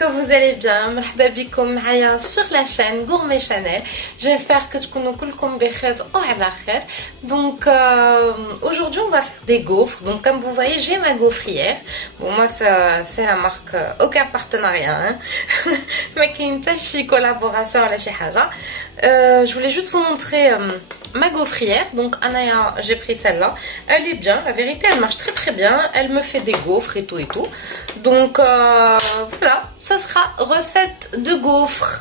que vous allez bien. مرحبا بكم معايا sur la chaîne Gourmet Chanel. J'espère que تكونوا كلكم بخير وعلى خير. Donc aujourd'hui on va faire des gaufres. Donc comme vous voyez, j'ai ma gaufrière. Bon, moi c'est la marque, aucun partenariat hein. ما كاين حتى شي collaboration ولا شي حاجه. Je voulais juste vous montrer ma gaufrière. Donc Anaya, j'ai pris celle-là. Elle est bien, la vérité elle marche très très bien. Elle me fait des gaufres et tout et tout. Donc voilà, ça sera recette de gaufres.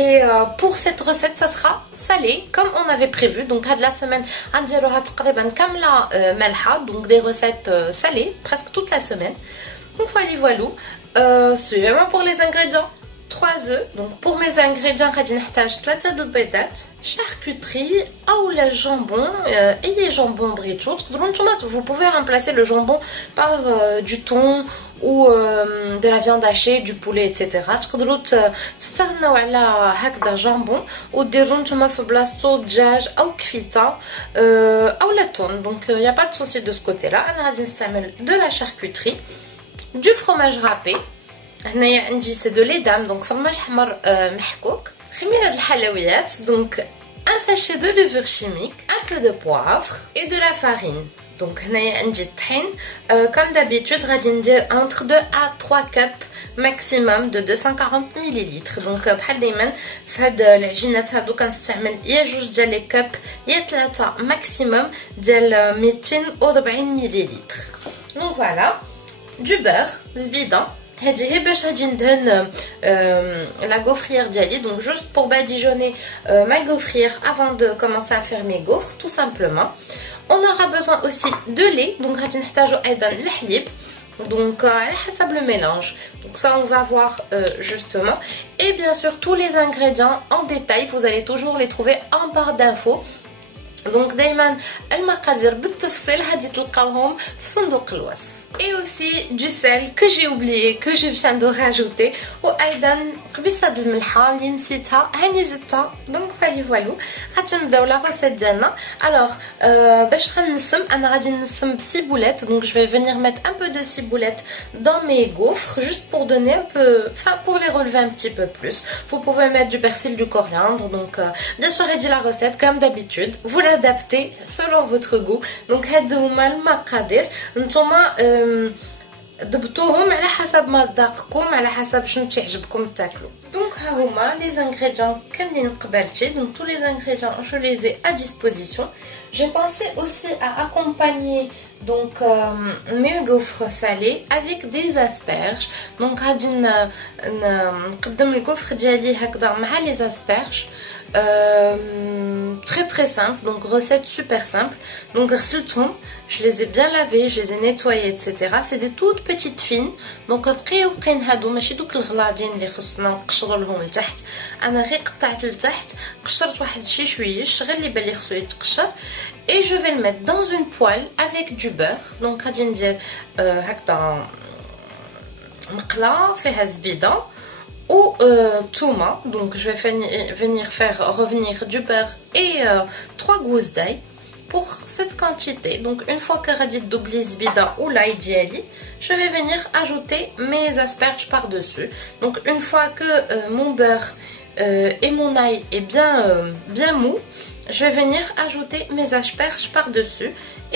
Et pour cette recette, ça sera salé comme on avait prévu. Donc à de la semaine, donc des recettes salées presque toute la semaine. Donc voilà. Suivez-moi pour les ingrédients. 3 œufs. Donc pour mes ingrédients, غادي نحتاج 3 د البيضات, charcuterie ou le jambon et les jambons بريتشو. Vous pouvez remplacer le jambon par du thon ou de la viande hachée, du poulet, etc. تقدروا تستغنوا على هكذا جامبون وديروا نتوما في بلاصتو دجاج او كفيته او لا تون. Donc il y a pas de souci de ce côté-là. انا غادي نستعمل de la charcuterie, du fromage râpé. هنايا عندي سي دو لي دام, دونك فرماج حمر محكوك, خميره الحلويات, donc un sachet de levure chimique, un peu de poivre et de la farine. Donc هنايا عندي الطحين, comme d'habitude غادي ندير entre 2 à 3 cups maximum de 240 ml. donc بحال دايما في هاد العجينات هادو كنستعمل يا 2 ديال لي كاب يا 3 maximum ديال 240 ml. donc voilà, du beurre زبيده. هادي هي باش غادي ندهن la gaufrière ديالي. donc juste pour badigeonner ma gaufrière avant de commencer à faire mes gaufres tout simplement. on aura besoin aussi de lait, donc غادي نحتاجو ايضا الحليب. donc على حسب le mélange. donc ça on va voir justement. et bien sûr tous les ingrédients en détail vous allez toujours les trouver en barre d'infos. donc دايما المقادير بالتفصيل غادي تلقاوهم في صندوق الوصف. et aussi du sel que j'ai oublié, que je viens de rajouter. وايضا قبيصه د الملحه اللي نسيتها هاني زدتها. دونك فوالا غادي نبداو لا ريسيت ديالنا. الوغ باش غنسم انا غادي نسم بسيبولات. donc je vais venir mettre un peu de ciboulette dans mes gaufres juste pour donner un peu, enfin pour les relever un petit peu plus. vous pouvez mettre du persil, du coriandre. donc bien sûr j'ai dit la recette comme d'habitude, vous l'adaptez selon votre goût. donc هادو هما المقادير, نتوما ضبطوهم على حسب ما ذاقكم, على حسب شنو تعجبكم تاكلوا. donc ها هما les ingrédients كاملين قبلتي. donc tous les ingrédients je les ai à disposition. j'ai pensé aussi à accompagner donc mes gaufres salées avec des asperges. donc غادي نقدم الكفر ديالي هكذا مع les asperges. très très simple, donc recette super simple. donc غسلتهم, je les ai bien lavés, je les ai nettoyés, etc. c'est des toutes petites fines. donc بقين هادو ماشي دوك الغلاضين اللي خصنا نقشروا لهم لتحت. انا غير قطعت لتحت, قشرت واحد شي شويش غير اللي بان لي خصو يتقشر. et je vais le mettre dans une poêle avec du beurre. donc غادي ندير هكذا مقله فيها زبيده ou touma. donc je vais venir faire revenir du beurre et 3 gousses d'ail pour cette quantité. donc une fois que غادي تدوبلي زبيده ou l'ail ديالي, je vais venir ajouter mes asperges par dessus. donc une fois que mon beurre et mon ail est bien mou, je vais venir ajouter mes asperges par dessus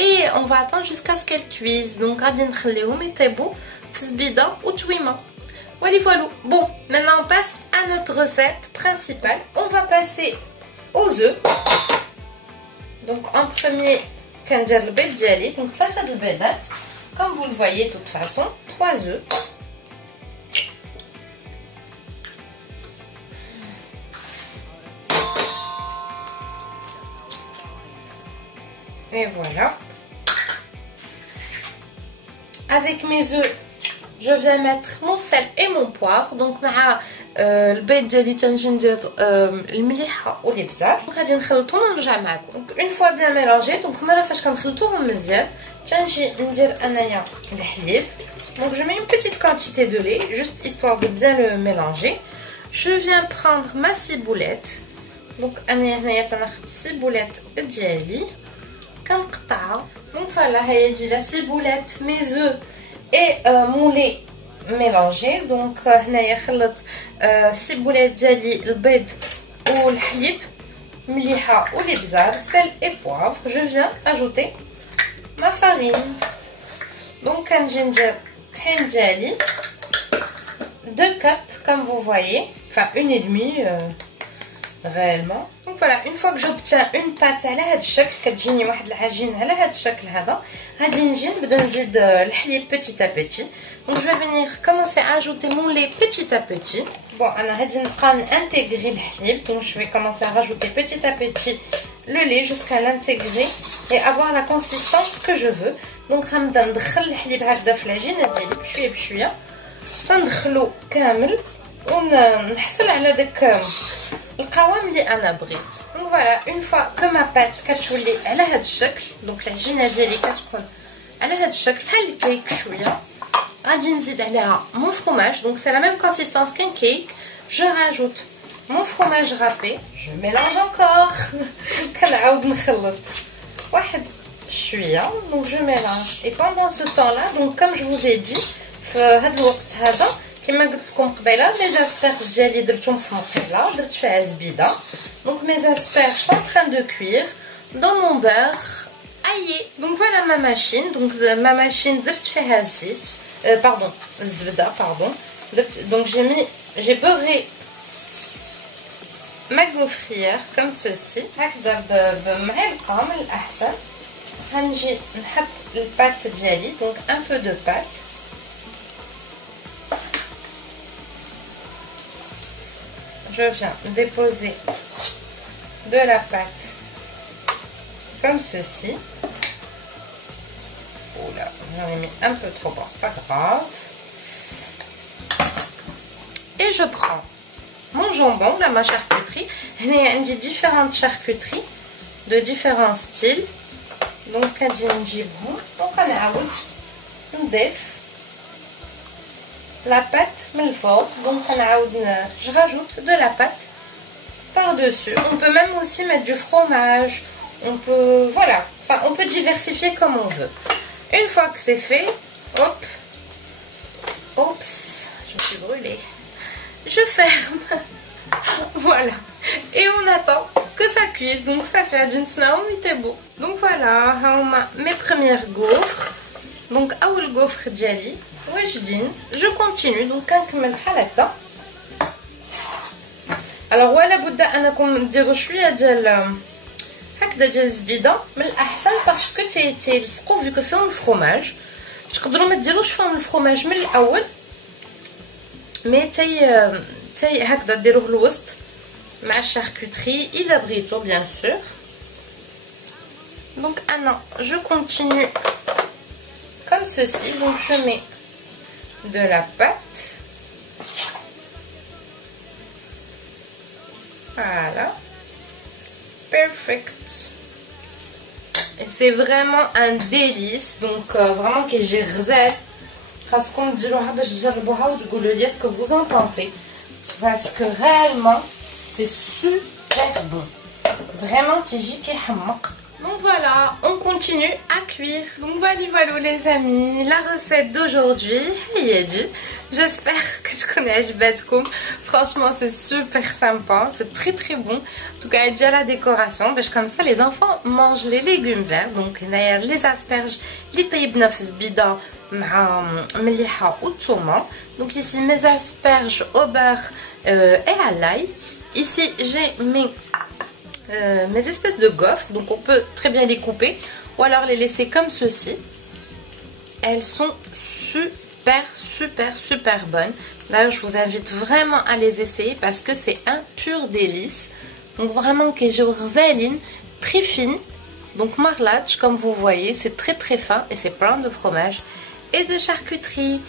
et on va attendre jusqu'à ce qu'elles cuisent. donc غادي نخليهم يطيبوا في زبيده وتويمه. voilà. bon, maintenant on passe à notre recette principale. on va passer aux œufs. donc en premier كندير البيض ديالي. donc 3 د البيضات comme vous le voyez de toute façon, 3 œufs. et voilà, avec mes œufs je vais mettre mon sel et mon poivre. donc مع البيض ديالي تنجي ندير المليحه والابزار. غادي نخلطهم ونرجع معكم. donc une fois bien mélangé, donc مره فاش كنخلطوهم مزيان تنجي ندير انايا الحليب. donc je mets une petite quantité de lait juste histoire de bien le mélanger. je viens prendre ma ciboulette. donc انا هنايا تناخذ السيبولات ديالي كنقطعها. donc voilà, هي دي la ciboulette, mes œufs et mon lait ميلانجي. دونك هنايا خلط السيبولات ديالي البيض والحليب مليحه والابزار سل اي بوافر. جو فيان اجوتي ما فارين. دونك كنجي ندير الطحين ديالي 2 كاب comme vous voyez, enfin 1,5 réellement. Donc voilà, une fois que j'obtiens une pâte على هذا الشكل كتجيني واحد العجين على هذا الشكل هذا، غادي نجي نبدا نزيد الحليب petit à petit. Donc je vais venir commencer à ajouter mon lait petit à petit. Bon, انا غادي نبقى نانتيغري الحليب. Donc je vais commencer à rajouter petit à petit le lait jusqu'à l'intégrer et avoir la consistance que je veux. Donc غنبدا ندخل الحليب هكذا في العجينه ديالي بشويه بشويه تندخلو كامل ونحصل على داك القوام اللي انا بغيت. دونك فوالا اون فوا كو ما بات كتولي على هذا الشكل، دونك العجينه ديالي كتكون على هذا الشكل بحال الكيك شويه، غادي نزيد عليها مون فروماج. دونك سي لا ميم كونسيستانس كان كيك. جو راجوت مون فروماج رابي، جو ميلانج انكور كنعاود نخلط واحد شويه. دونك جو ميلانج اي بوندون سو طون لا. دونك كوم جو فوز اي دي في هذا الوقت هذا كما قلت لكم قبيله لي زاسبيرج ديالي درتهم في مقله، درت فيها زبيده. دونك مي زاسبيرج سون تران دو كوير دون مون بور ايي. دونك فوالا ما ماشين. دونك ما ماشين درت فيها الزيت باردون الزبده باردون درت. دونك j'ai beurré ma gaufrière comme ceci هكذا بمعلقه من الاحسن. غنجي نحط البات ديالي دونك ان بو دو بات. Je viens déposer de la pâte comme ceci. Oula, j'en ai mis un peu trop bas, pas grave. Et je prends mon jambon, là, ma charcuterie. Il y a différentes charcuteries de différents styles. Donc, on a la pâte melfort. Donc je rajoute de la pâte par dessus. On peut même aussi mettre du fromage, on peut voilà, enfin on peut diversifier comme on veut. Une fois que c'est fait, hop, oups, je suis brûlée, je ferme. Voilà, et on attend que ça cuise. Donc ça fait un beau. Donc voilà, mes premières gaufres. Donc اول gaufre ديالي واجدين. جو كونتينيو. دونك كنكمل بحال هكا. الوغ ولا بد انكم ديروا شويه ديال هكذا ديال الزبيده من الاحسن باسكو تيلصقوا فيكو فيهم الفرomage. تقدروا ما ديروش فيهم الفرomage من الاول مي تي هكذا ديروه الوسط مع الشاركوتري اذا بغيتو بيان سور. دونك انا جو كونتينيو comme ceci. Donc je mets de la pâte. Voilà. Perfect. Et c'est vraiment un délice. Donc vraiment que j'ai غزال. خاصكم ديروها باش تجربوها وتقولوا لي ce que vous en pensez. Parce que réellement c'est super bon. Vraiment تيجي كيحمق. Donc voilà, on continue à cuire. Donc voilà les amis, la recette d'aujourd'hui, j'espère que je connais عجبتكم. Franchement c'est super sympa, c'est très très bon. En tout cas il y a déjà la décoration, parce que comme ça les enfants mangent les légumes verts. Donc les asperges, les طيبنا في زبيدة مع مليحة والثومة. Donc ici mes asperges au beurre et à l'ail. Ici j'ai mes espèces de gaufres, donc on peut très bien les couper ou alors les laisser comme ceci. Elles sont super bonnes. D'ailleurs je vous invite vraiment à les essayer parce que c'est un pur délice. Donc vraiment que j'ai غزالين très fine. Donc marlage comme vous voyez, c'est très fin et c'est plein de fromage et de charcuterie.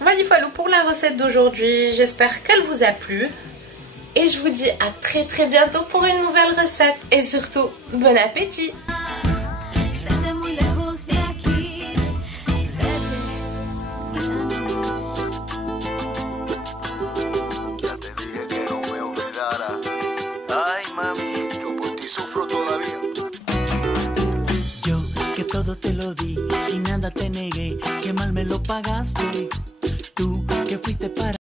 Voilà pour la recette d'aujourd'hui, j'espère qu'elle vous a plu. Et je vous dis à très bientôt pour une nouvelle recette. Et surtout, bon appétit! Yo que todo te lo di y nada te negué, que mal me lo pagaste. tú que fuiste para